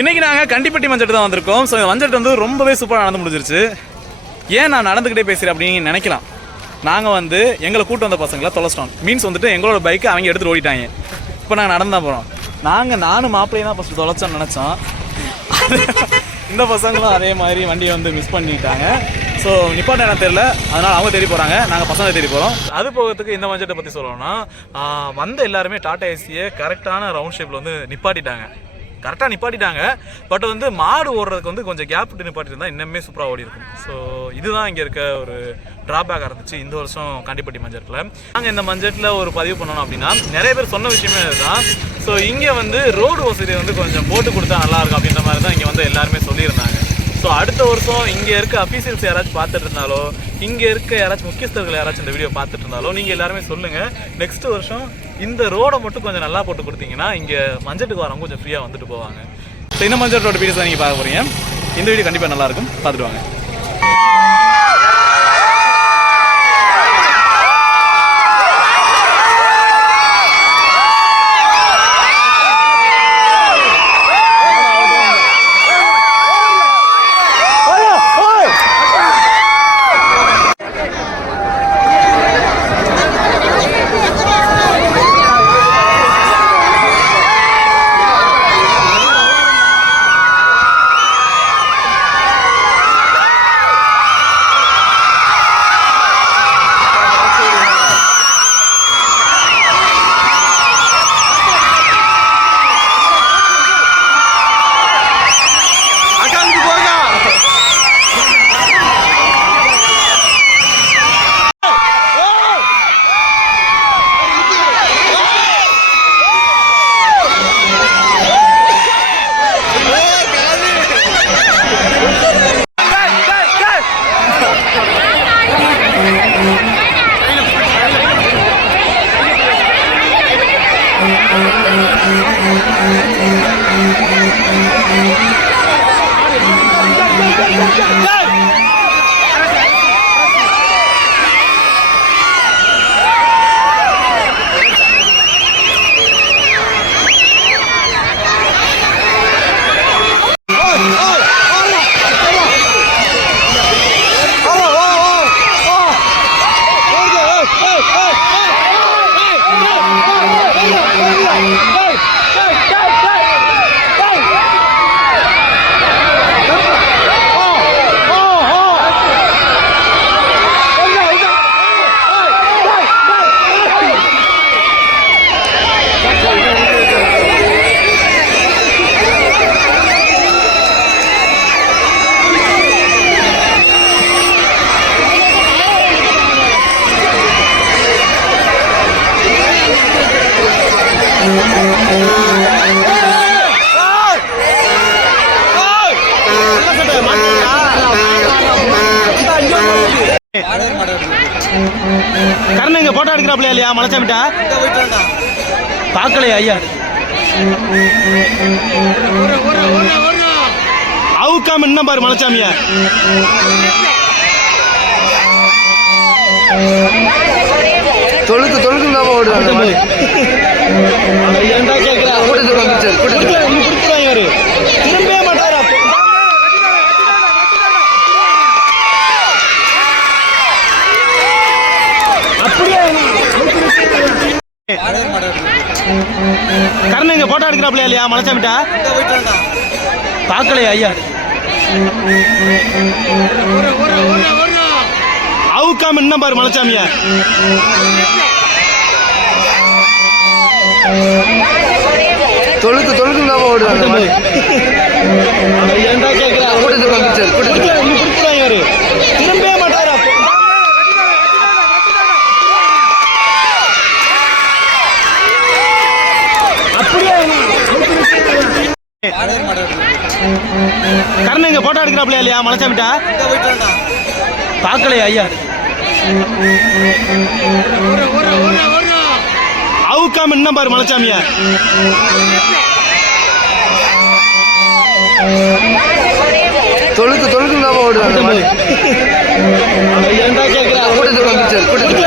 இன்னைக்கு நாங்கள் கண்டிப்பட்டி மஞ்சட்டு தான் வந்திருக்கோம். ஸோ இந்த மஞ்சட்டு வந்து ரொம்பவே சூப்பராக நடந்து முடிஞ்சிருச்சு. ஏன் நான் நடந்துக்கிட்டே பேசுகிறேன் அப்படின்னு நினைக்கலாம். நாங்கள் வந்து எங்களை கூட்டு வந்த பசங்களை தொலைச்சிட்டோம். மீன்ஸ் வந்துட்டு எங்களோட பைக்கை அவங்க எடுத்துகிட்டு ஓடிட்டாங்க. இப்போ நாங்கள் நடந்து தான் போகிறோம் நாங்கள் நானும் மாப்பிள்ளையும் தான் ஃபஸ்ட்டு தொலைச்சோம்னு நினச்சோம். இந்த பசங்களும் அதே மாதிரி வண்டியை வந்து மிஸ் பண்ணிட்டாங்க. ஸோ நிப்பாட்ட என்ன தெரியல. அதனால் அவங்க தேடி போகிறாங்க நாங்கள் பசங்களை தேடி போகிறோம் அது போகிறதுக்கு இந்த மஞ்சட்டை பற்றி சொல்லணும்னா வந்த எல்லாருமே டாடா ஏசியை கரெக்டான ரவுண்ட் ஷேப்பில் வந்து நிப்பாட்டிட்டாங்க. கரெக்டாக நிப்பாட்டிட்டாங்க. பட் வந்து மாடு ஓடுறதுக்கு வந்து கொஞ்சம் கேப் விட்டு நிப்பாட்டிருந்தா இன்னுமே சூப்பராக ஓடி இருக்கும். ஸோ இதுதான் இங்கே இருக்க ஒரு ட்ராபேக்காக இருந்துச்சு. இந்த வருஷம் காண்டிப்பட்டி மஞ்சட்டில் நாங்கள் இந்த மஞ்சட்டில் ஒரு பதிவு பண்ணணும் அப்படின்னா நிறைய பேர் சொன்ன விஷயமே இதுதான் ஸோ இங்கே வந்து ரோடு வசதி வந்து கொஞ்சம் போட்டு கொடுத்தா நல்லா இருக்கும் அப்படின்ற மாதிரி தான் இங்கே வந்து எல்லாருமே சொல்லியிருந்தாங்க. ஸோ அடுத்த வருஷம் இங்கே இருக்க அஃபீஷியல்ஸ் யாராச்சும் பார்த்துட்டு இருந்தாலோ இங்கே இருக்க யாராச்சும் முக்கியஸ்தர்கள் யாராச்சும் இந்த வீடியோ பார்த்துட்டு இருந்தாலோ நீங்கள் எல்லாருமே சொல்லுங்கள் நெக்ஸ்ட் வருஷம் இந்த ரோடை மட்டும் கொஞ்சம் நல்லா போட்டு கொடுத்தீங்கன்னா இங்கே மஞ்சட்டுக்கு வரவங்க கொஞ்சம் ஃப்ரீயாக வந்துட்டு போவாங்க. ஸோ இந்த மஞ்சட்டோட வீடியோஸ் தான் நீங்கள் பார்க்க போகிறீங்க இந்த வீடியோ கண்டிப்பாக நல்லாயிருக்கும் பார்த்துட்டு வாங்க. கரண் இங்க போட்டோ எடுக்கிறாப்லையா இல்லையா மலைச்சாமிட்டா? பார்க்கலையா ஐயா? அவுக்காம இன்னும் பாரு மலைச்சாமியா. தொழுக்கு தொழுக்கு இல்லாம கேக்குறா கூட்டத்துக்கு வந்துச்சு கூட்டத்துக்கு கரண் இங்க போட்டோ எடுக்கிறாப்லையா இல்லையா? மலைச்சாமிட்டா? பார்க்கலையா ஐயா? அவுக்காம இன்னும் பாரு மலைச்சாமியா. தொழுக்கு தொழுக்கு இல்லாம ஓடுறாங்க. ஏன்டா கேக்குறா கூட்டத்துக்கு வந்துச்சு கூட்டத்துக்கு குடுக்குறாங்க, இங்க குடுக்குறாங்க இவரு. திரும்பவே மாட்டாரா? அப்படியே கரண் இங்க போட்டோ எடுக்கிறாப்லையா இல்லையா மலைச்சாமிட்டா? பார்க்கலையா ஐயா? அவுக்காம இன்னும் பாரு மலைச்சாமியா. தொழுக்கு தொழுக்கு ஓடுறாங்க. கூட்டத்துக்கு வந்துச்சு கூட்டத்துக்கு